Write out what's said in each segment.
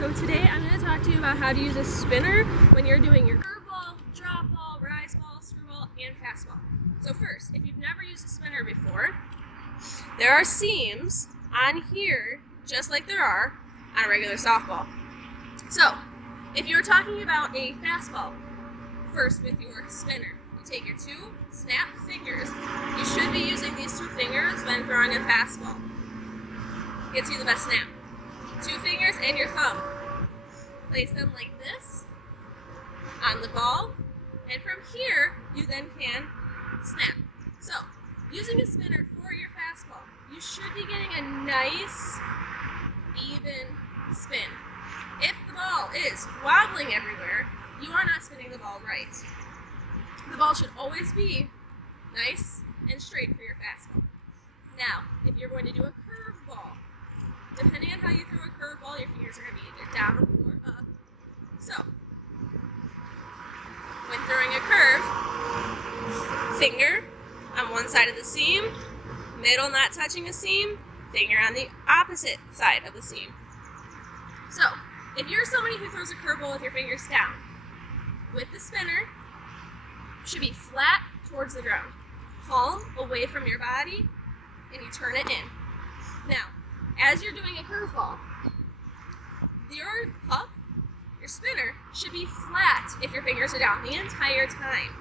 So today I'm going to talk to you about how to use a spinner when you're doing your curveball, drop ball, rise ball, screwball, and fastball. So first, if you've never used a spinner before, there are seams on here just like there are on a regular softball. So if you're talking about a fastball, first with your spinner, you take your two snap fingers. You should be using these two fingers when throwing a fastball. Gets you the best snap. Two fingers and your thumb. Place them like this on the ball, and from here you then can snap. So, using a spinner for your fastball, you should be getting a nice, even spin. If the ball is wobbling everywhere, you are not spinning the ball right. The ball should always be nice and straight for your fastball. Now, if you're going to do a curveball, depending on how you throw a curveball, your fingers are going to be either down or up. So, when throwing a curve, finger on one side of the seam, middle not touching a seam, finger on the opposite side of the seam. So, if you're somebody who throws a curveball with your fingers down, with the spinner, you should be flat towards the ground, palm away from your body, and you turn it in. Now, as you're doing a curveball, your puck, your spinner, should be flat if your fingers are down the entire time.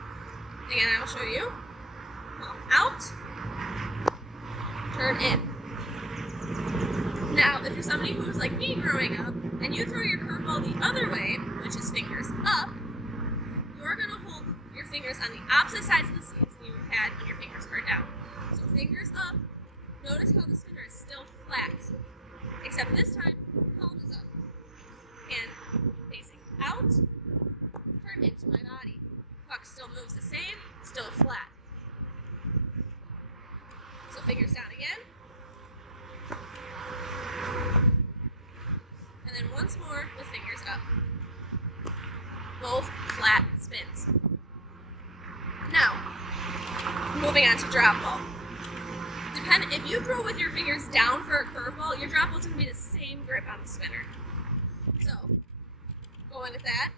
Again, I will show you. Palm out, turn in. Now, if you're somebody who's like me growing up, and you throw your curveball the other way, which is fingers up, you're going to hold your fingers on the opposite sides of the seams than you had when your fingers are down. So fingers up, notice how the spinner is still flat, except this time, palm is up. And facing out, turn into my body. Puck still moves the same, still flat. So fingers down again. And then once more with fingers up. Both flat spins. Now, moving on to drop ball. If you throw with your fingers down for a curveball, your drop ball's going to be the same grip on the spinner. So, going with that.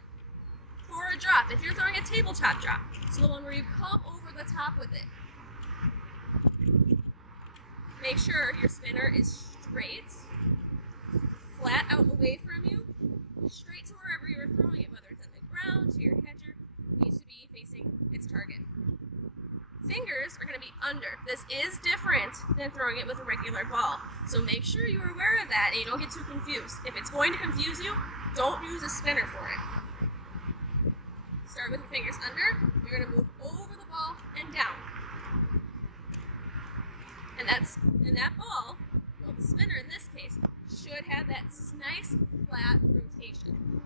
For a drop, if you're throwing a tabletop drop, so the one where you come over the top with it, make sure your spinner is straight, flat out away from you, straight to wherever you're throwing it, whether it's on the ground, to your catcher, needs to be facing its target. Fingers are going to be under. This is different than throwing it with a regular ball. So make sure you're aware of that and you don't get too confused. If it's going to confuse you, don't use a spinner for it. Start with your fingers under. You're going to move over the ball and down. And that ball, well, the spinner in this case, should have that nice flat rotation.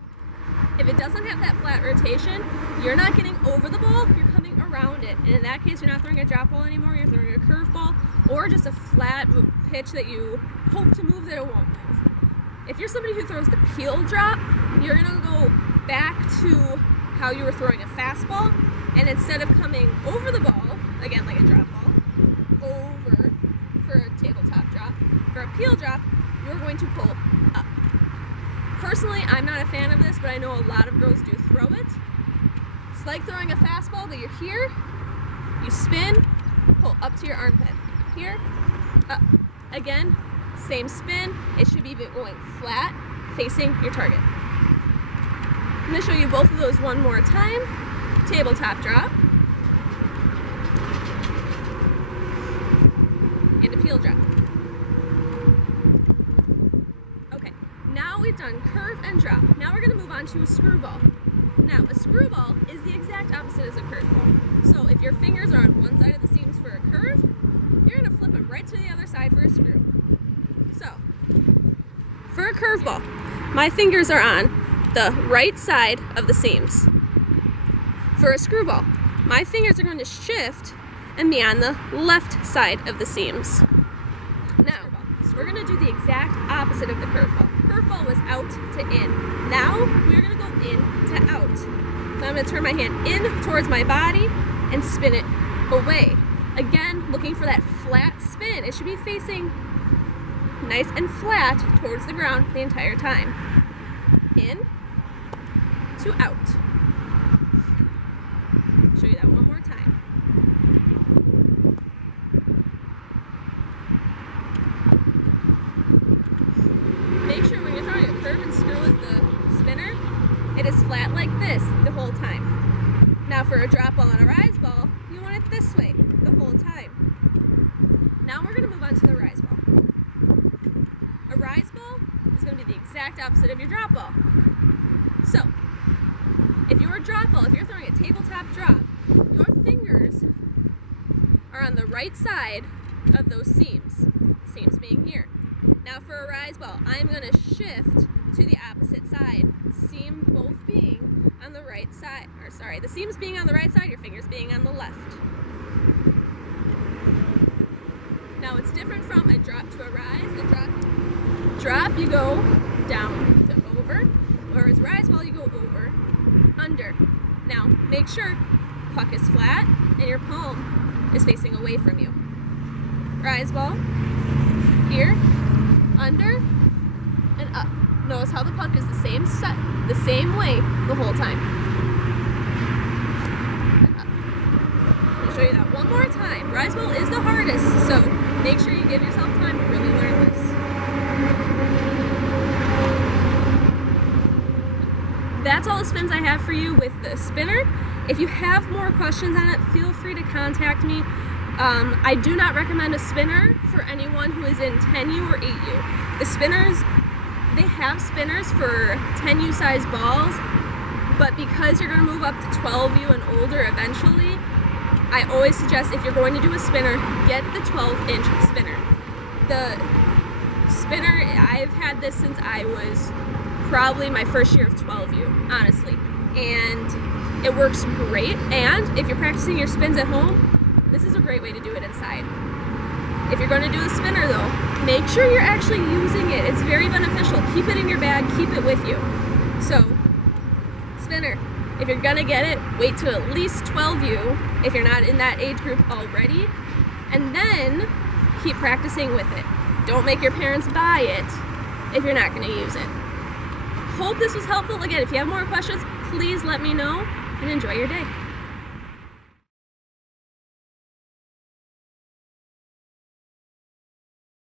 If it doesn't have that flat rotation, you're not getting over the ball, you're coming around it. And in that case, you're not throwing a drop ball anymore, you're throwing a curveball or just a flat pitch that you hope to move that it won't move. If you're somebody who throws the peel drop, you're going to go back to how you were throwing a fastball, and instead of coming over the ball, again like a drop ball, over for a tabletop drop, for a peel drop, you're going to pull up. Personally, I'm not a fan of this, but I know a lot of girls do throw it. It's like throwing a fastball, but you're here, you spin, pull up to your armpit. Here, up. Again, same spin. It should be going flat, facing your target. I'm going to show you both of those one more time. Tabletop drop. And a peel drop. Now we've done curve and drop. Now we're going to move on to a screwball. Now, a screwball is the exact opposite as a curveball. So if your fingers are on one side of the seams for a curve, you're going to flip them right to the other side for a screw. So, for a curveball, my fingers are on the right side of the seams. For a screwball, my fingers are going to shift and be on the left side of the seams. Now, we're going to do the exact opposite of the curveball. Curveball was out to in. Now, we're going to go in to out. So I'm going to turn my hand in towards my body and spin it away. Again, looking for that flat spin. It should be facing nice and flat towards the ground the entire time. in to out. Show you that one more time. Make sure when you're throwing a curve and screw with the spinner, it is flat like this the whole time. Now for a drop ball and a rise ball, you want it this way the whole time. Now we're going to move on to the rise ball. A rise ball is going to be the exact opposite of your drop ball. So, if your drop ball, if you're throwing a tabletop drop, your fingers are on the right side of those seams being here. Now for a rise ball, I'm going to shift to the opposite side, seam both being on the right side, the seams being on the right side, your fingers being on the left. Now it's different from a drop to a rise. A drop you go down to over, whereas rise ball you go over, under. Now make sure puck is flat and your palm is facing away from you. Rise ball, here, under, and up. Notice how the puck is the same way the whole time. And up. I'll show you that one more time. Rise ball is the hardest, so make sure you give yourself time to really learn this. That's all the spins I have for you with the spinner. If you have more questions on it, feel free to contact me. I do not recommend a spinner for anyone who is in 10U or 8U. The spinners, they have spinners for 10U size balls, but because you're going to move up to 12U and older eventually, I always suggest if you're going to do a spinner, get the 12-inch spinner. The spinner, I've had this since I was probably my first year of 12U, honestly, and it works great. And if you're practicing your spins at home, this is a great way to do it inside. If you're going to do a spinner though, make sure you're actually using it. It's very beneficial. Keep it in your bag, keep it with you. So, spinner, if you're going to get it, wait till at least 12U if you're not in that age group already, and then keep practicing with it. Don't make your parents buy it if you're not going to use it. Hope this was helpful. Again, if you have more questions, please let me know, and enjoy your day.